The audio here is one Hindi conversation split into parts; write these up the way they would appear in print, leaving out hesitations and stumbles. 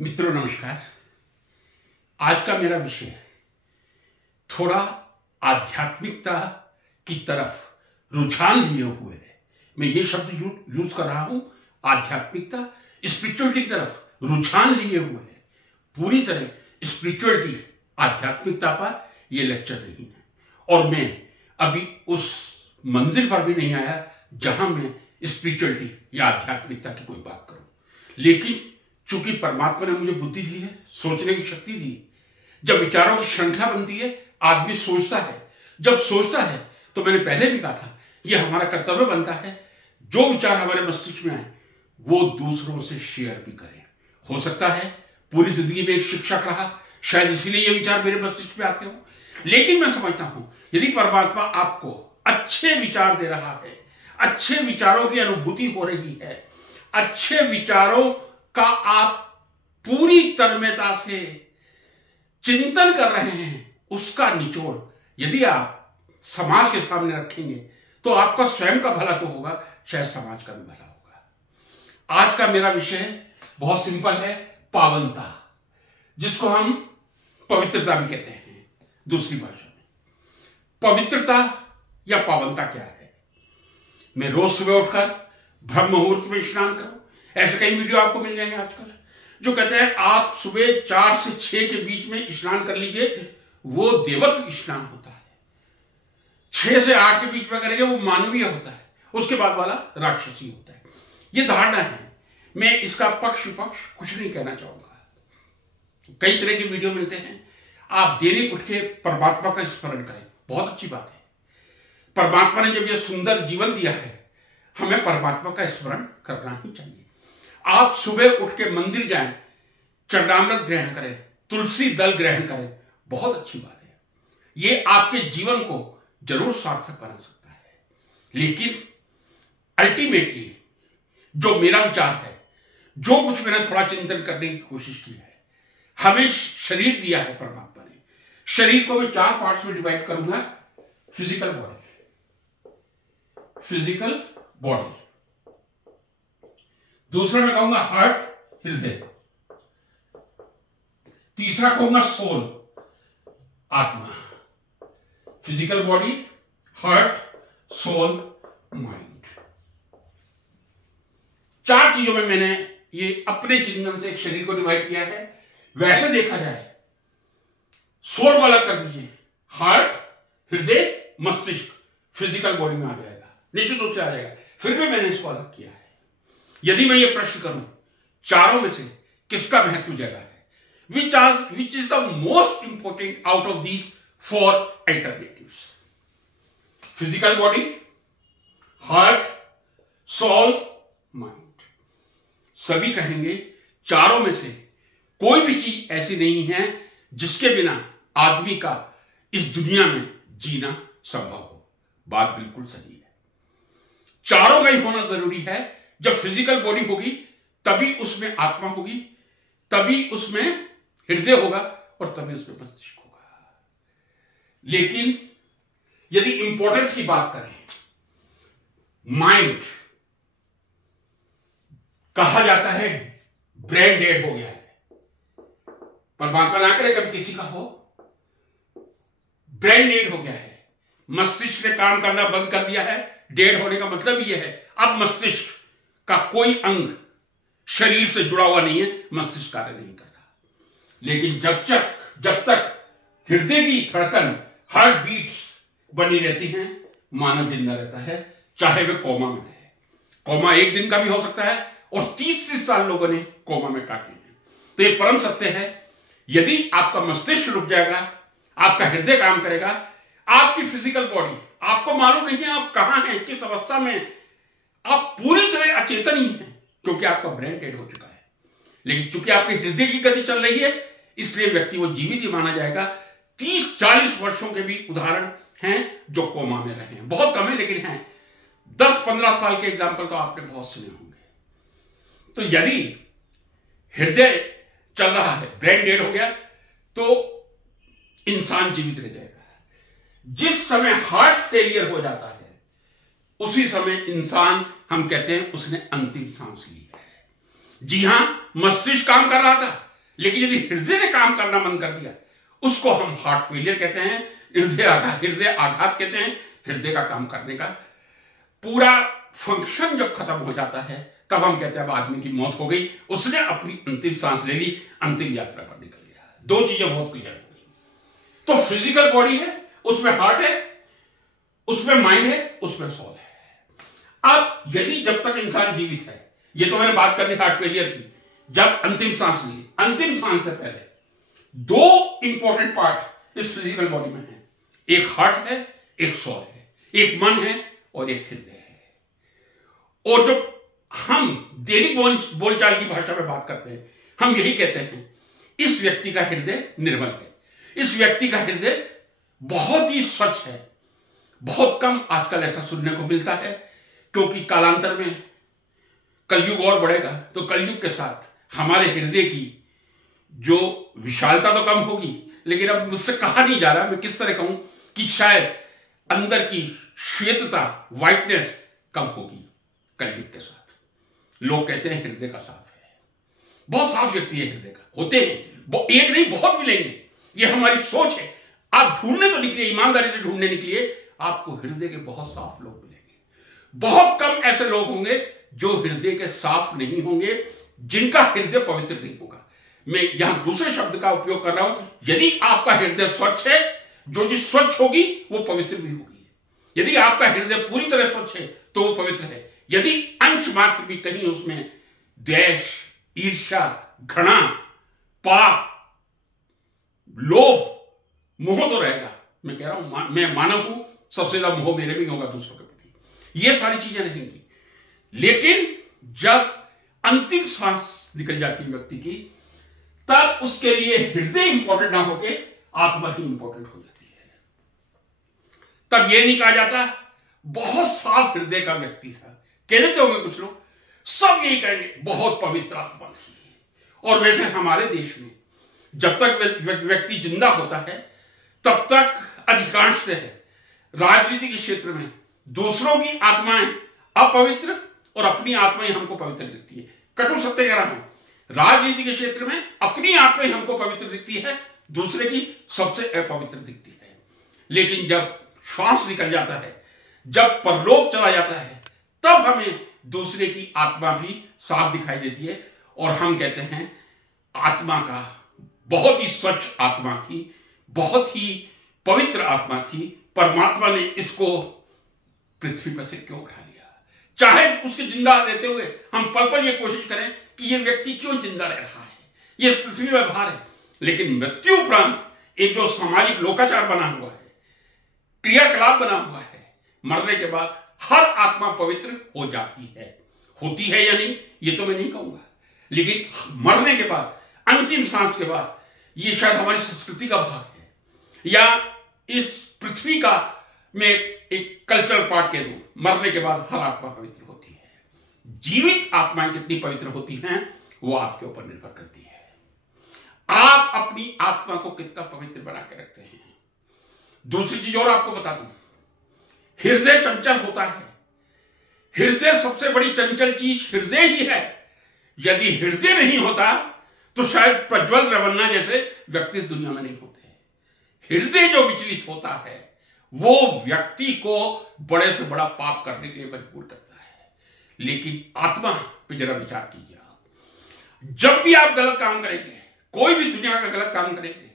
मित्रों नमस्कार। आज का मेरा विषय थोड़ा आध्यात्मिकता की तरफ रुझान लिए हुए है। मैं ये शब्द यूज कर रहा हूं, आध्यात्मिकता, स्पिरिचुअलिटी की तरफ रुझान लिए हुए है। पूरी तरह स्पिरिचुअलिटी, आध्यात्मिकता पर यह लेक्चर नहीं है और मैं अभी उस मंजिल पर भी नहीं आया जहां मैं स्पिरिचुअलिटी या आध्यात्मिकता की कोई बात करूं। लेकिन चूंकि परमात्मा ने मुझे बुद्धि दी है, सोचने की शक्ति दी, जब विचारों की श्रृंखला बनती है, आदमी सोचता है। जब सोचता है तो मैंने पहले भी कहा था, यह हमारा कर्तव्य बनता है जो विचार हमारे मस्तिष्क में आए वो दूसरों से शेयर भी करें। हो सकता है पूरी जिंदगी में एक शिक्षक रहा, शायद इसीलिए ये विचार मेरे मस्तिष्क में आते हो। लेकिन मैं समझता हूं यदि परमात्मा आपको अच्छे विचार दे रहा है, अच्छे विचारों की अनुभूति हो रही है, अच्छे विचारों का आप पूरी तन्मयता से चिंतन कर रहे हैं, उसका निचोड़ यदि आप समाज के सामने रखेंगे तो आपका स्वयं का भला तो होगा, शायद समाज का भी भला होगा। आज का मेरा विषय बहुत सिंपल है, पावनता, जिसको हम पवित्रता भी कहते हैं दूसरी भाषा में। पवित्रता या पावनता क्या है? मैं रोज सुबह उठकर ब्रह्म मुहूर्त में स्नान करूं। ऐसे कई वीडियो आपको मिल जाएंगे आजकल जो कहते हैं आप सुबह 4 से 6 के बीच में स्नान कर लीजिए, वो देवत्व स्नान होता है। 6 से 8 के बीच में करेंगे वो मानवीय होता है, उसके बाद वाला राक्षसी होता है। ये धारणा है। मैं इसका पक्ष विपक्ष कुछ नहीं कहना चाहूंगा। कई तरह के वीडियो मिलते हैं। आप देरी उठ के परमात्मा का स्मरण करें, बहुत अच्छी बात है। परमात्मा ने जब यह सुंदर जीवन दिया है, हमें परमात्मा का स्मरण करना ही चाहिए। आप सुबह उठ के मंदिर जाएं, चरणामृत ग्रहण करें, तुलसी दल ग्रहण करें, बहुत अच्छी बात है। यह आपके जीवन को जरूर सार्थक बना सकता है। लेकिन अल्टीमेटली जो मेरा विचार है, जो कुछ मैंने थोड़ा चिंतन करने की कोशिश की है, हमें शरीर दिया है परमात्मा ने। शरीर को मैं 4 पार्ट्स में डिवाइड करूंगा। फिजिकल बॉडी, दूसरा मैं कहूंगा हार्ट, हृदय, तीसरा कहूंगा सोल, आत्मा। Physical body, heart, soul, mind. 4 चीजों में मैंने ये अपने चिंतन से एक शरीर को डिवाइड किया है। वैसे देखा जाए सोल वाला कर दीजिए, हार्ट, हृदय, मस्तिष्क फिजिकल बॉडी में आ जाएगा, निश्चित रूप से आ जाएगा। फिर भी मैंने इसको अलग किया है। यदि मैं ये प्रश्न करूं चारों में से किसका महत्व ज्यादा है, which is the most important out of these 4 alternatives? Physical body, heart, soul, mind. सभी कहेंगे चारों में से कोई भी चीज ऐसी नहीं है जिसके बिना आदमी का इस दुनिया में जीना संभव हो। बात बिल्कुल सही है। चारों का ही होना जरूरी है। जब फिजिकल बॉडी होगी तभी उसमें आत्मा होगी, तभी उसमें हृदय होगा और तभी उसमें मस्तिष्क होगा। लेकिन यदि इंपॉर्टेंस की बात करें, माइंड कहा जाता है ब्रेन डेड हो गया है। परमात्मा ना करे कभी किसी का हो, ब्रेन डेड हो गया है। मस्तिष्क ने काम करना बंद कर दिया है। डेड होने का मतलब यह है अब मस्तिष्क का कोई अंग शरीर से जुड़ा हुआ नहीं है, मस्तिष्क कार्य नहीं कर रहा। लेकिन जब तक हृदय की धड़कन, हार्ट बीट्स बनी रहती हैं, मानव जिंदा रहता है, चाहे वह कोमा में रहे। कोमा 1 दिन का भी हो सकता है और 30 साल लोगों ने कोमा में काटे हैं। तो यह परम सत्य है। यदि आपका मस्तिष्क रुक जाएगा, आपका हृदय काम करेगा, आपकी फिजिकल बॉडी, आपको मालूम नहीं है आप कहां हैं, किस अवस्था में, आप पूरी तरह अचेतन ही हैं क्योंकि आपका ब्रेन डेड हो चुका है। लेकिन चूंकि आपके हृदय की गति चल रही है, इसलिए व्यक्ति वो जीवित ही माना जाएगा। 30-40 वर्षों के भी उदाहरण हैं जो कोमा में रहे हैं, बहुत कम है लेकिन हैं। 10-15 साल के एग्जाम्पल तो आपने बहुत सुने होंगे। तो यदि हृदय चल रहा है, ब्रेन डेड हो गया, तो इंसान जीवित रह जाएगा। जिस समय हार्ट फेलियर हो जाता है उसी समय इंसान, हम कहते हैं उसने अंतिम सांस ली है। जी हां, मस्तिष्क काम कर रहा था लेकिन यदि हृदय ने काम करना बंद कर दिया, उसको हम हार्ट फेलियर कहते हैं, हृदय आघात कहते हैं। हृदय का काम करने का पूरा फंक्शन जब खत्म हो जाता है, तब हम कहते हैं अब आदमी की मौत हो गई, उसने अपनी अंतिम सांस ले ली, अंतिम यात्रा पर निकल गया। दो चीजें बहुत क्लियर हो गई। तो फिजिकल बॉडी है, उसमें हार्ट है, उसमें माइंड है, उसमें सोल है। अब यदि जब तक इंसान जीवित है, ये तो मैंने बात कर दी हार्ट फेलियर की, जब अंतिम सांस ली, अंतिम सांस से पहले दो इंपॉर्टेंट पार्ट इस फिजिकल बॉडी में है, एक हार्ट है, एक सोल है, एक मन है और एक हृदय है। और जो हम दैनिक बोलचाल की भाषा में बात करते हैं, हम यही कहते हैं इस व्यक्ति का हृदय निर्मल है, इस व्यक्ति का हृदय बहुत ही स्वच्छ है। बहुत कम आजकल ऐसा सुनने को मिलता है, क्योंकि कालांतर में कलयुग और बढ़ेगा, तो कलयुग के साथ हमारे हृदय की जो विशालता तो कम होगी, लेकिन अब मुझसे कहा नहीं जा रहा, मैं किस तरह कहूं कि शायद अंदर की श्वेतता, व्हाइटनेस कम होगी कलयुग के साथ। लोग कहते हैं हृदय का साफ है, बहुत साफ व्यक्ति है हृदय का, होते हैं एक नहीं बहुत मिलेंगे, ये हमारी सोच है। आप ढूंढने तो निकलिए, ईमानदारी से ढूंढने निकलिए, आपको हृदय के बहुत साफ लोग मिलेंगे। बहुत कम ऐसे लोग होंगे जो हृदय के साफ नहीं होंगे, जिनका हृदय पवित्र नहीं होगा। मैं यहां दूसरे शब्द का उपयोग कर रहा हूं, यदि आपका हृदय स्वच्छ है, जो चीज स्वच्छ होगी वो पवित्र भी होगी। यदि आपका हृदय पूरी तरह स्वच्छ है तो वो पवित्र है। यदि अंश मात्र भी कहीं उसमें द्वेष, ईर्ष्या, घृणा, पाप, लोभ, मोह तो रहेगा। मैं कह रहा हूं, मैं मानव हूं, सबसे ज्यादा मोह मेरे भी होगा दूसरों के प्रति, ये सारी चीजें रहेंगी। लेकिन जब अंतिम सांस निकल जाती है व्यक्ति की, तब उसके लिए हृदय इंपॉर्टेंट ना होके आत्मा ही इंपॉर्टेंट हो जाती है। तब यह नहीं कहा जाता बहुत साफ हृदय का व्यक्ति था, कह देते होंगे कुछ लोग, सब यही कहेंगे बहुत पवित्र आत्मा थी। और वैसे हमारे देश में जब तक व्यक्ति जिंदा होता है, तब तक अधिकांशतः राजनीति के क्षेत्र में दूसरों की आत्माएं अपवित्र और अपनी आत्माएं हमको पवित्र दिखती है। कटु सत्य कह रहा हूं, राजनीति के क्षेत्र में अपनी आत्माएं हमको पवित्र दिखती है, दूसरे की सबसे अपवित्र दिखती है। लेकिन जब श्वास निकल जाता है, जब परलोक चला जाता है, तब हमें दूसरे की आत्मा भी साफ दिखाई देती है और हम कहते हैं आत्मा का बहुत ही स्वच्छ आत्मा थी, बहुत ही पवित्र आत्मा थी। परमात्मा ने इसको पृथ्वी पर से क्यों उठा लिया? चाहे उसके जिंदा रहते हुए हम पल पल ये कोशिश करें कि ये व्यक्ति क्यों जिंदा रह रहा है, ये इस पृथ्वी में बाहर है, लेकिन मृत्यु उपरांत एक जो सामाजिक लोकाचार बना हुआ है, क्रियाकलाप बना हुआ है, मरने के बाद हर आत्मा पवित्र हो जाती है। होती है या नहीं ये तो मैं नहीं कहूंगा, लेकिन मरने के बाद, अंतिम सांस के बाद, ये शायद हमारी संस्कृति का भाग है, या इस पृथ्वी का मैं एक कल्चरल पार्ट कह दूं, मरने के बाद हर आत्मा पवित्र होती है। जीवित आत्माएं कितनी पवित्र होती हैं वो आपके ऊपर निर्भर करती है। आप अपनी आत्मा को कितना पवित्र बना के रखते हैं। दूसरी चीज और आपको बता दूं, हृदय चंचल होता है। हृदय सबसे बड़ी चंचल चीज हृदय ही है। यदि हृदय नहीं होता तो शायद प्रज्वल रवन्ना जैसे व्यक्ति इस दुनिया में नहीं होते। हृदय जो विचलित होता है वो व्यक्ति को बड़े से बड़ा पाप करने के लिए मजबूर करता है। लेकिन आत्मा पे जरा विचार कीजिए, आप जब भी आप गलत काम करेंगे, कोई भी दुनिया का गलत काम करेंगे,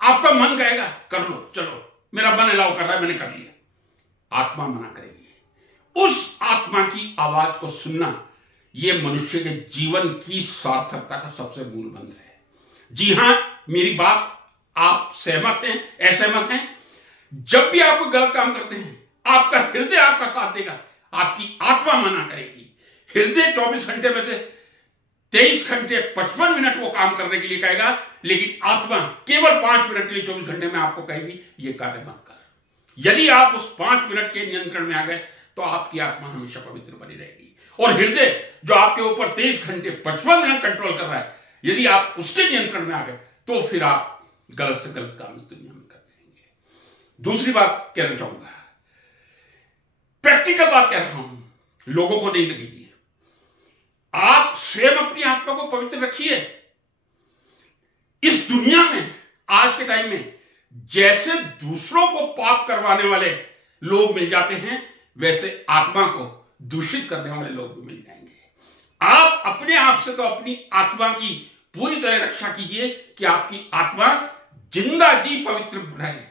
आपका मन कहेगा कर लो, चलो मेरा मन अलाउ कर रहा है, मैंने कर लिया। आत्मा मना करेगी। उस आत्मा की आवाज को सुनना यह मनुष्य के जीवन की सार्थकता का सबसे मूल मंत्र है। जी हां, मेरी बात आप सहमत हैं, असहमत हैं? जब भी आप कोई गलत काम करते हैं, आपका हृदय आपका साथ देगा, आपकी आत्मा मना करेगी। हृदय 24 घंटे में से 23 घंटे 55 मिनट वो काम करने के लिए कहेगा, लेकिन आत्मा केवल 5 मिनट के लिए 24 घंटे में आपको कहेगी ये कार्य मत कर। यदि आप उस 5 मिनट के नियंत्रण में आ गए तो आपकी आत्मा हमेशा पवित्र बनी रहेगी। और हृदय जो आपके ऊपर 23 घंटे 55 मिनट कंट्रोल कर रहा है, यदि आप उसके नियंत्रण में आ गए तो फिर आप गलत से गलत काम इस दुनिया में कर रहेंगे। दूसरी बात कहना चाहूंगा, प्रैक्टिकल बात कह रहा हूं, लोगों को नहीं लगेगी। आप स्वयं अपनी आत्मा को पवित्र रखिए, इस दुनिया में आज के टाइम में जैसे दूसरों को पाप करवाने वाले लोग मिल जाते हैं, वैसे आत्मा को दूषित करने वाले लोग भी मिल जाएंगे। आप अपने आप से तो अपनी आत्मा की पूरी तरह रक्षा कीजिए कि आपकी आत्मा जिंदा जी पवित्र रहे।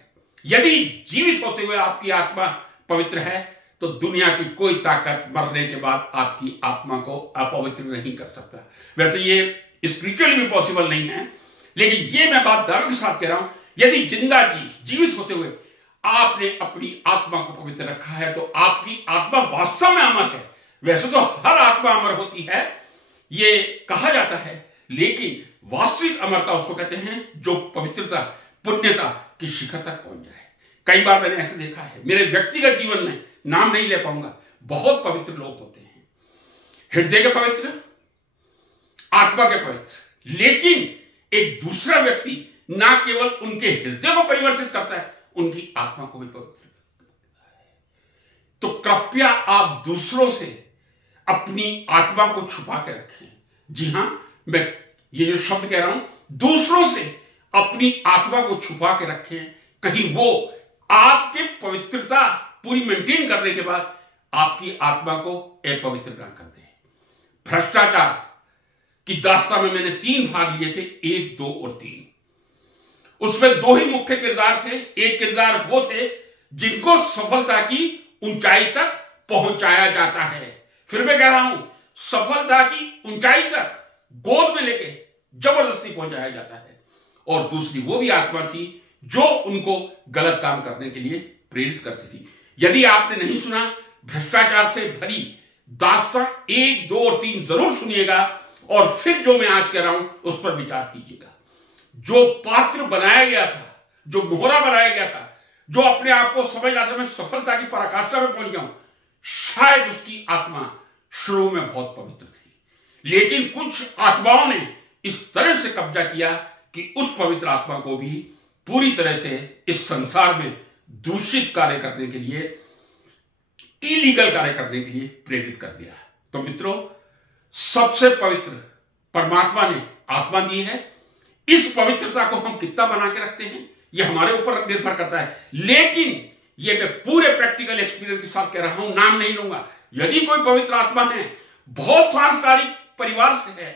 यदि जीवित होते हुए आपकी आत्मा पवित्र है तो दुनिया की कोई ताकत मरने के बाद आपकी आत्मा को अपवित्र नहीं कर सकता। वैसे ये स्पिरिचुअली भी पॉसिबल नहीं है, लेकिन ये मैं बात दावे के साथ कह रहा हूं, यदि जिंदा जी जीवित होते हुए आपने अपनी आत्मा को पवित्र रखा है तो आपकी आत्मा वास्तव में अमर है। वैसे तो हर आत्मा अमर होती है ये कहा जाता है, लेकिन वास्तविक अमरता उसको कहते हैं जो पवित्रता पुण्यता की शिखर तक पहुंच जाए। कई बार मैंने ऐसे देखा है, मेरे व्यक्तिगत जीवन में, नाम नहीं ले पाऊंगा, बहुत पवित्र लोग होते हैं, हृदय के पवित्र, आत्मा के पवित्र, लेकिन एक दूसरा व्यक्ति ना केवल उनके हृदय को परिवर्तित करता है, उनकी आत्मा को भी पवित्र करता है। तो कृपया आप दूसरों से अपनी आत्मा को छुपा के रखें। जी हां, मैं ये जो शब्द कह रहा हूं, दूसरों से अपनी आत्मा को छुपा के रखें, कहीं वो आपके पवित्रता पूरी मेंटेन करने के बाद आपकी आत्मा को अपवित्र ना कर दे। भ्रष्टाचार की दास्तान में मैंने 3 भाग लिए थे, 1, 2 और 3। उसमें 2 ही मुख्य किरदार थे। एक किरदार वो थे जिनको सफलता की ऊंचाई तक पहुंचाया जाता है। फिर मैं कह रहा हूं, सफलता की ऊंचाई तक गोद में लेके जबरदस्ती पहुंचाया जाता है। और दूसरी वो भी आत्मा थी जो उनको गलत काम करने के लिए प्रेरित करती थी। यदि आपने नहीं सुना, भ्रष्टाचार से भरी दास्तान 1, 2 और 3 जरूर सुनिएगा और फिर जो मैं आज कह रहा हूं उस पर विचार कीजिएगा। जो पात्र बनाया गया था, जो मोहरा बनाया गया था, जो अपने आप को समझ रहा था मैं सफलता की पराकाष्ठा में पहुंच गया हूं, शायद उसकी आत्मा शुरू में बहुत पवित्र थी, लेकिन कुछ आत्माओं ने इस तरह से कब्जा किया कि उस पवित्र आत्मा को भी पूरी तरह से इस संसार में दूषित कार्य करने के लिए, इलीगल कार्य करने के लिए प्रेरित कर दिया। तो मित्रों, सबसे पवित्र परमात्मा ने आत्मा दी है। इस पवित्रता को हम कितना बना के रखते हैं यह हमारे ऊपर निर्भर करता है, लेकिन यह मैं पूरे प्रैक्टिकल एक्सपीरियंस के साथ कह रहा हूं, नाम नहीं लूंगा। यदि कोई पवित्र आत्मा है, बहुत सांस्कारिक परिवार से है,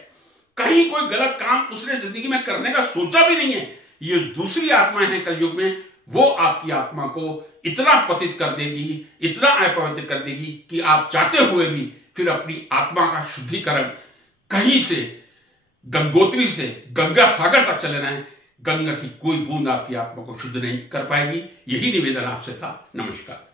कहीं कोई गलत काम उसने जिंदगी में करने का सोचा भी नहीं है, ये दूसरी आत्मा है कलयुग में, वो आपकी आत्मा को इतना पतित कर देगी, इतना अपवित्र कर देगी कि आप चाहते हुए भी फिर अपनी आत्मा का शुद्धिकरण कहीं से गंगोत्री से गंगा सागर तक चले रहे, गंगा की कोई बूंद आपकी आत्मा को शुद्ध नहीं कर पाएगी। यही निवेदन आपसे था। नमस्कार।